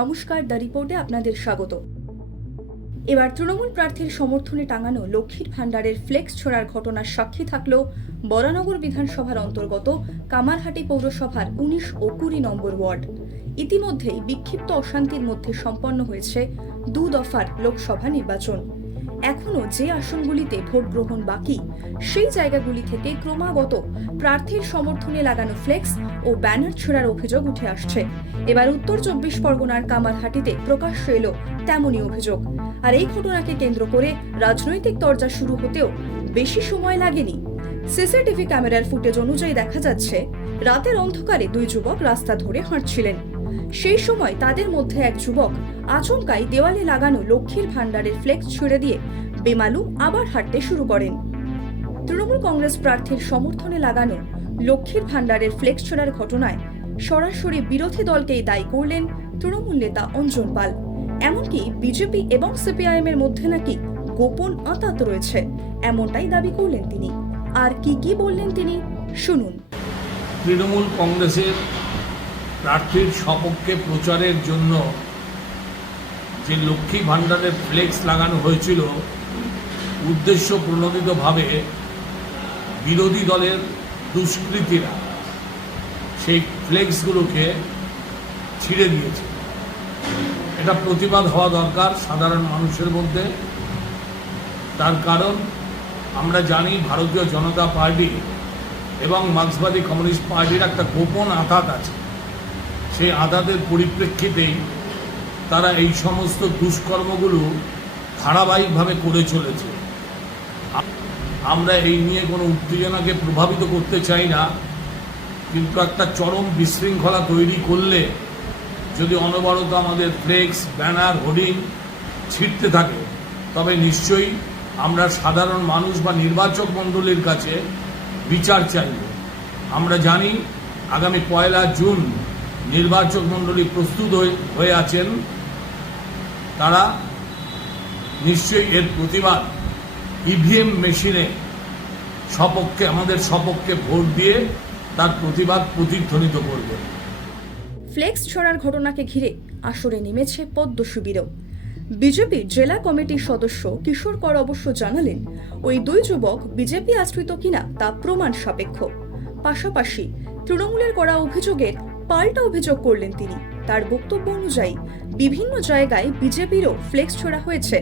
নমস্কার, দ্য রিপোর্টে আপনাদের স্বাগত। এবার তৃণমূল প্রার্থীর সমর্থনে টাঙানো লক্ষ্মীর ভাণ্ডারের ফ্লেক্স ছোড়ার ঘটনার সাক্ষী থাকল বরানগর বিধানসভার অন্তর্গত কামারহাটি পৌরসভার 19 ও 20 নম্বর ওয়ার্ড। ইতিমধ্যেই বিক্ষিপ্ত অশান্তির মধ্যে সম্পন্ন হয়েছে 2 দফার লোকসভা নির্বাচন। এখনও যে আসনগুলিতে ভোট গ্রহণ বাকি, সেই জায়গাগুলি থেকে ক্রমাগত প্রার্থীর সমর্থনে লাগানো ফ্লেক্স ও ব্যানার ছোড়ার অভিযোগ উঠে আসছে। এবার উত্তর 24 পরগনার কামারহাটিতে প্রকাশ্যে এলো তেমনই অভিযোগ। আর এই ঘটনাকে কেন্দ্র করে রাজনৈতিক তরজা শুরু হতেও বেশি সময় লাগেনি। সিসিটিভি ক্যামেরার ফুটেজ অনুযায়ী দেখা যাচ্ছে, রাতের অন্ধকারে 2 যুবক রাস্তা ধরে হাঁটছিলেন। সেই সময় তাদের মধ্যে এক যুবক আচমকাই দেওয়ালে লাগানো লক্ষ্মীর ভাণ্ডারের ফ্লেক্স ছুঁড়ে দিয়ে বেমালুম আবার হাঁটতে শুরু করেন। তৃণমূল কংগ্রেস প্রার্থীর সমর্থনে লাগানো লক্ষ্মীর ভাণ্ডারের ফ্লেক্স ছোড়ার ঘটনায় সরাসরি বিরোধী দলকেই দায়ী করলেন তৃণমূল নেতা অঞ্জন পাল। এমনকি বিজেপি এবং সিপিআইএম এর মধ্যে নাকি গোপন আঁতাত রয়েছে, এমনটাই দাবি করলেন তিনি। আর কি বললেন তিনি, শুনুন। তৃণমূল কংগ্রেসের প্রার্থীর সপক্ষে প্রচারের জন্য যে লক্ষ্মী ভাণ্ডারের ফ্লেক্স লাগানো হয়েছিল, উদ্দেশ্য প্রণোদিতভাবে বিরোধী দলের দুষ্কৃতীরা সেই ফ্লেক্সগুলোকে ছিঁড়ে দিয়েছে। এটা প্রতিবাদ হওয়া দরকার সাধারণ মানুষের মধ্যে। তার কারণ আমরা জানি ভারতীয় জনতা পার্টি এবং মার্ক্সবাদী কমিউনিস্ট পার্টির একটা গোপন আঘাত আছে। সেই আঘাতের পরিপ্রেক্ষিতেই তারা এই সমস্ত দুষ্কর্মগুলো ধারাবাহিকভাবে করে চলেছে। আমরা এই নিয়ে কোনো উত্তেজনাকে প্রভাবিত করতে চাই না, কিন্তু একটা চরম বিশৃঙ্খলা তৈরি করলে যদি অনবরত আমাদের ফ্লেক্স, ব্যানার, হোর্ডিং ছিঁড়তে থাকে, তবে নিশ্চয়ই আমরা সাধারণ মানুষ বা নির্বাচক মণ্ডলীর কাছে বিচার চাইব। আমরা জানি আগামী 1 জুন নির্বাচক মণ্ডলী প্রস্তুত হয়ে আছেন। তারা নিশ্চয়ই এর প্রতিবাদ ইভিএম মেশিনে আমাদের সপক্ষে ভোট দিয়ে তার প্রতিবাদ প্রতিধ্বনিত করবে। ফ্লেক্স ছড়ার ঘটনাকে ঘিরে আসরে নেমেছে পদ্ম শিবিরও। বিজেপির জেলা কমিটির সদস্য কিশোর কর অবশ্য জানালেন, ওই 2 যুবক বিজেপি আশ্রিত কিনা তা প্রমাণ সাপেক্ষ। পাশাপাশি তৃণমূলের করা অভিযোগের পাল্টা অভিযোগ করলেন তিনি। তার বক্তব্য অনুযায়ী বিভিন্ন জায়গায় বিজেপিরও ফ্লেক্স ছোড়া হয়েছে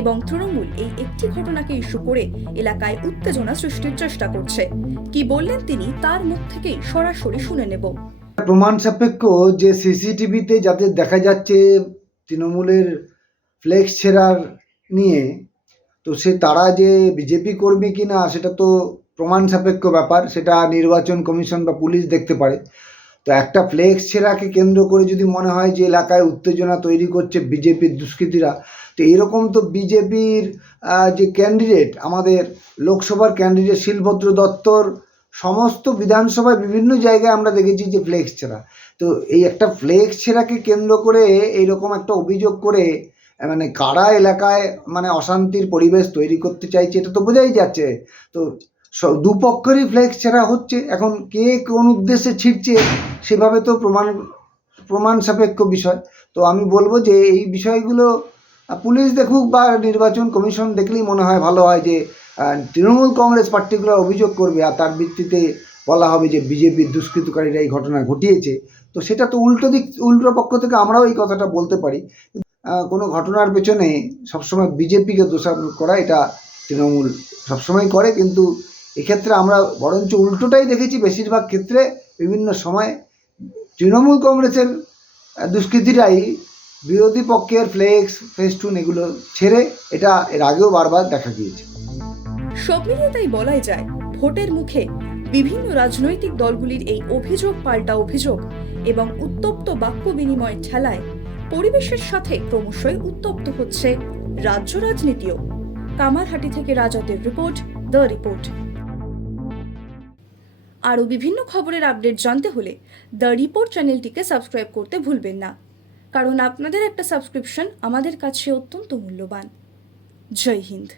এবং তৃণমূল এই একটি ঘটনাকে ইস্যু করে এলাকায় উত্তেজনা সৃষ্টির চেষ্টা করছে। কি বললেন তিনি, তার মুখ থেকেই সরাসরি শুনে নেব। প্রমাণ সাপেক্ষ যে সিসিটিভিতে যাতে দেখা যাচ্ছে তৃণমূলের ফ্লেক্স ছেড়ার নিয়ে, তো তারা যে বিজেপি কর্মী কিনা সেটা তো প্রমাণ সাপেক্ষ ব্যাপার, সেটা নির্বাচন কমিশন বা পুলিশ দেখতে পারে। তো একটা ফ্লেক্স ছেড়াকে কেন্দ্র করে যদি মনে হয় যে এলাকায় উত্তেজনা তৈরি করছে বিজেপির দুষ্কৃতীরা, তো এরকম তো বিজেপির যে ক্যান্ডিডেট, আমাদের লোকসভার ক্যান্ডিডেট শিলভদ্র দত্তর সমস্ত বিধানসভায় বিভিন্ন জায়গায় আমরা দেখেছি যে ফ্লেক্স ছেঁড়া। তো এই একটা ফ্লেক্স ছেঁড়াকে কেন্দ্র করে এইরকম একটা অভিযোগ করে মানে কারা এলাকায় মানে অশান্তির পরিবেশ তৈরি করতে চাইছে, এটা তো বোঝাই যাচ্ছে। তো দুপক্ষেরই ফ্লেক্স ছেঁড়া হচ্ছে। এখন কে কোন উদ্দেশ্যে ছিঁড়ছে সেভাবে তো প্রমাণ সাপেক্ষ বিষয়। তো আমি বলবো যে এই বিষয়গুলো পুলিশ দেখুক বা নির্বাচন কমিশন দেখলেই মনে হয় ভালো হয়, যে তৃণমূল কংগ্রেস পার্টিকুলার অভিযোগ করবে আর তার ভিত্তিতে বলা হবে যে বিজেপির দুষ্কৃতকারীরা এই ঘটনা ঘটিয়েছে। তো সেটা তো উল্টো পক্ষ থেকে আমরাও এই কথাটা বলতে পারি। কোনো ঘটনার পেছনে সবসময় বিজেপিকে দোষারোপ করা, এটা তৃণমূল সবসময় করে, কিন্তু এক্ষেত্রে আমরা বরঞ্চ উল্টোটাই দেখেছি। বেশিরভাগ ক্ষেত্রে বিভিন্ন সময় তৃণমূল কংগ্রেসের দুষ্কৃতীরাই বিরোধী পক্ষের ফ্লেক্স, ফেস্টুন এগুলো ছেড়ে, এটা এর আগেও বারবার দেখা গিয়েছে। সব মিলিয়ে তাই বলাই যায়, ভোটের মুখে বিভিন্ন রাজনৈতিক দলগুলির এই অভিযোগ পাল্টা অভিযোগ এবং উত্তপ্ত বাক্য বিনিময়ের ঠেলায় পরিবেশের সাথে ক্রমশই উত্তপ্ত হচ্ছে রাজ্য রাজনীতিও। কামারহাটি থেকে রাজাদের রিপোর্ট, দ্য রিপোর্ট। আরও বিভিন্ন খবরের আপডেট জানতে হলে দ্য রিপোর্ট চ্যানেলটিকে সাবস্ক্রাইব করতে ভুলবেন না, কারণ আপনাদের একটা সাবস্ক্রিপশন আমাদের কাছে অত্যন্ত মূল্যবান। জয় হিন্দ।